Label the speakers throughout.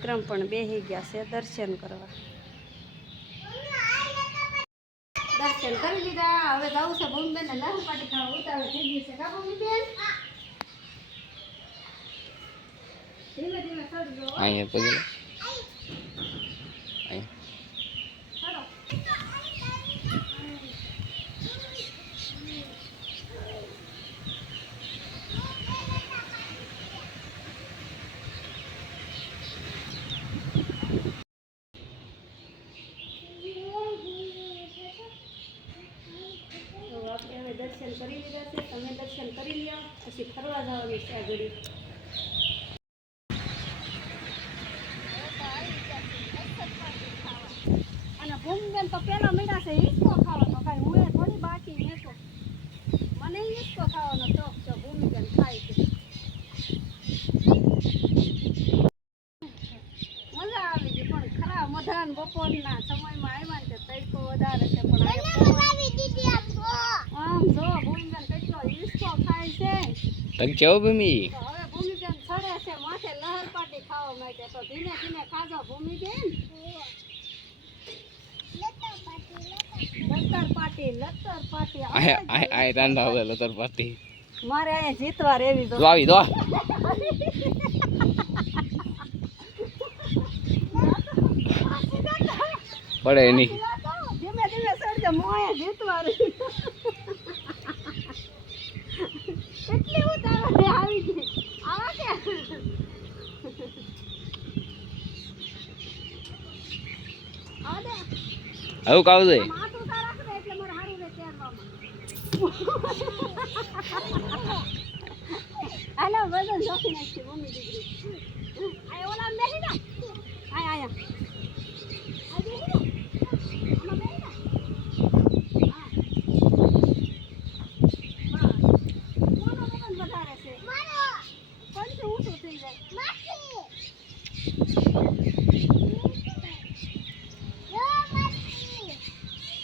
Speaker 1: વિક્રમ પણ બેહી ગયા છે દર્શન કરવા. દર્શન કરી લીધા. હવે જવું છે ભૂમિબેન ને લાહુ પાટી ખાવા. ઉતાવળ થઈ ગઈ છે. કા ભૂમિબેન ધીમે ધીમે સર જો.
Speaker 2: અહીંયા પગે. અહીંયા
Speaker 1: દર્શન કરી લીધા છે. તમે દર્શન કરી લ્યો. પછી ફરવા જવાની છે આગળ. અને ભૂમિબેન તો પેલા મીડા છે ઈસકો ખાવાનો કાંઈ હું થોડી બાકી મેં તો. મને ઈસકો ખાવાનો શોખ છે ભૂમિબેન ખાય છે. મજા આવી ગઈ પણ ખરા મધાન બપોરના સમયમાં આવ્યા તે તડકો વધારે છે પણ
Speaker 2: તક કેવો ભૂમિ?
Speaker 1: મારે અહીંયા જીતવા રેવી તો.
Speaker 2: આવી દો પડે નહીં
Speaker 1: ધીમે ધીમે સર જીતવા રહી કેટલી ઉતાવળે આવી ગઈ આવા કે આવા દે
Speaker 2: આવું કાવ દે
Speaker 1: હાલો વજન જોખી નાખી મમ્મી દીકરી. આય, ઓલા બેસી આય, આયા. આ બેસી જા આમાં બેસી જા હા બસ કોનો વજન વધારે છે મારો કોણ ઊંચું થઈ જાય માસી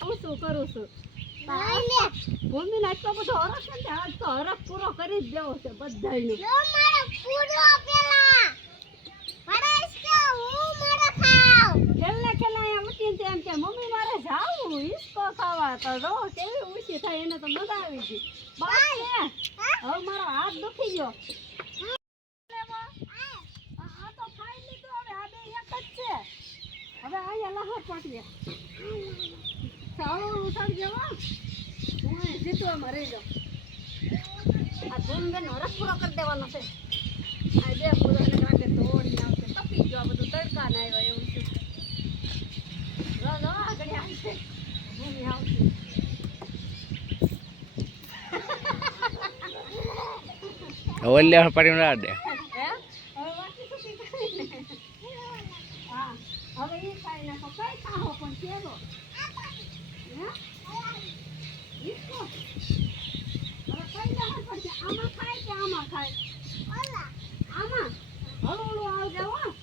Speaker 1: હું કરું છું. ભૂમિ ને બધો હરખ છે આજ તો હરખ પૂરો કરી જ દેવો છે બધાયનો. છેલ્લે અહીંયા ઉઠીને તો એમ કે મમ્મી મારે જાવું હિસકો ખાવા. તો જો કેવી ઊંચી થાય એને તો મજા આવી ગઈ. બસ હવે મારો હાથ દુખી ગયો. આ આ તો ખાઈ લીધું. હવે આ બે એક જ છે. હવે અહીંયા લહર પાટીએ. ચાલો ઉતારજો હો. હું અહીં જીતવામાં રહી જાઉં. આ ધૂમબેન હરખ પૂરો કરી દેવાનો છે. આ બે પૂરોને કાંઠે તોડી આવશે તપી ગયો બધું તડકા ના આવ્યો એવું છે. જો આગળ આવશે ભૂમિ આવશે
Speaker 2: ઓલ્યા પાડી ના દે
Speaker 1: હે હવે બાકી તો કંઈ ખાઈ ને. હા હવે એ ખાઈ નાખો કઈ ખાઓ પણ કેવો હે ઈસકો હવે કઈ નાખો પડશે આમાં ખાય કે આમાં ખાય આમાં? હળવું આવજે હો.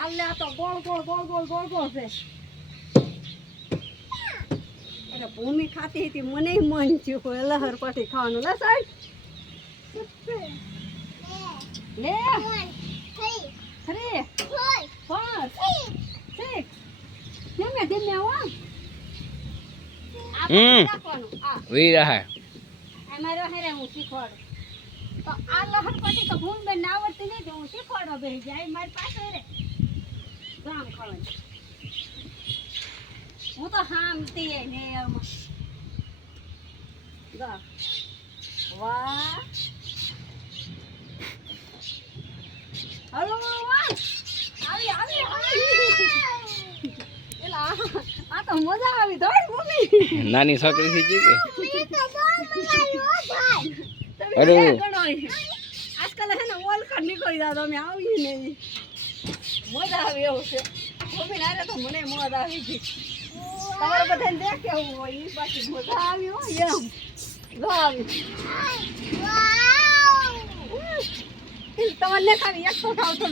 Speaker 1: આલે આ તો ગોળ ગોળ ગોળ ગોળ ગોળ ગોળ છે. અરે ભૂમિ ખાતી હતી મને મન થયું કોઈ લહર પાટી ખાવાનું. લે સાહેબ. લે. થ્રી. ફોર. સિક્સ. ધીમે ધીમે હો. આ
Speaker 2: હમ.
Speaker 1: નાખવાનું આ.
Speaker 2: વી રહે
Speaker 1: અમારો હેરે હું શીખવાડું. તો આ લહર પટી તો ભૂલ બેન આવડતી નહીં હું શીખવાડવા બેસી જાય. મારી પાસે રે. ગામ ખાવાની હું તો હામતી ને વાહ. હલો આવી આવી આવી. આ- તો મજા આવી દોડ મમ્મી
Speaker 2: નાની છોકરી થઈ ગઈ? અરે.
Speaker 1: આજકાલ હે ને ઓલખડ નીકળી જાવ તમે આવી નહીં. મજા આવે એવું છે. મમ્મી નારે તો મને મજા આવી ગઈ. તમારે બધાને દેખ કેવું હોય ઈ પાછી મજા આવી હોય એમ. જો આવી. તમને ખાલી એક તો ખાવ તો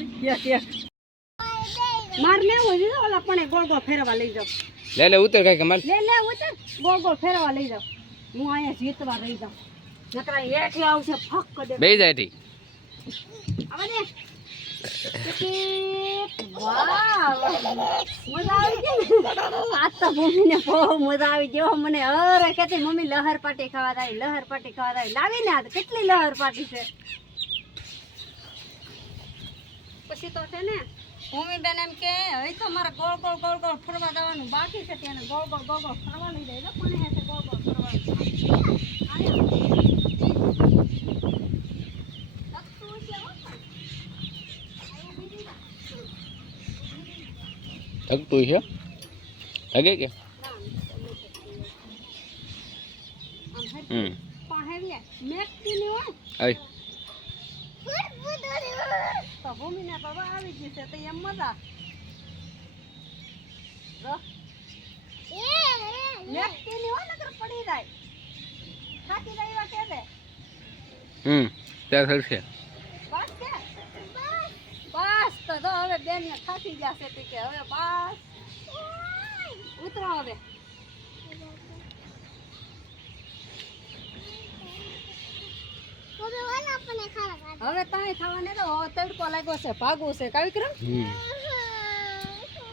Speaker 1: માર લેવું છે ઓલા પણ ગોળ ગોળ ફેરવા લઈ જાવ
Speaker 2: લે લે ઉતર કઈ કમાલ
Speaker 1: લે લે ઉતર. ગોળ ગોળ ફેરવા લઈ જાવ હું અહીંયા જીતવા રહી જાઉં. નકરા હેઠે આવશે ફક દે
Speaker 2: બે જાય ઠીક
Speaker 1: આવા ને? આજ તો મમ્મીને બહુ મજા આવી ગઈ. હો. મને અરે કહેતી મમ્મી લહર પાટી ખાવા થાય લહર પાટી ખાવા થાય લાવી ને કેટલી લહર પાટી છે. પછી તો છે ને મમ્મી બેન એમ કે હવે તો મારે ગોળ ગોળ ગોળ ગોળ ફરવા જવાનું બાકી છે. ત્યાં ગોળ ગોળ ગોળ ગોળ ફરવા લઈ જાય. છે ગોળ ગોળ ફરવાનું. આયા. લખતું છે
Speaker 2: લાગે કે
Speaker 1: ના,
Speaker 2: હમ આવી
Speaker 1: તો ભૂમિને હવે આવી ગઈ છે તો એમ મજા રો. મેકતીની હોય નકર પડી જાય થાકી જાય એવા કે દે
Speaker 2: હમ. ત્યાં થશે
Speaker 1: બસ કે બસ. તો જો હવે બેન ને થાકી ગયા છે તે કે હવે બસ. ઉતરો હવે. હવે તાય ખાવાને તો હવે તડકો લાગ્યો છે. ભાગવું છે. કાવી વિક્રમ?
Speaker 2: હમ.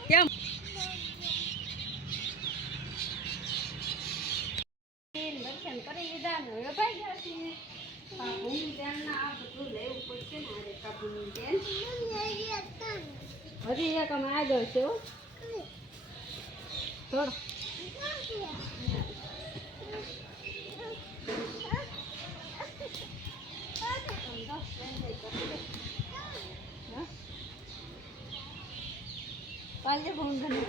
Speaker 1: કેમ? દર્શન કરી લીધા ને હવે ભાઈ ગયા છીએ. આ ભૂમિ બેનના આ બધું લેવું પડશે ને આ રેખા ભૂમિ બેન હજી એક અમે આગળ છે હો થોડો કાલે ફોન કરી ફોટો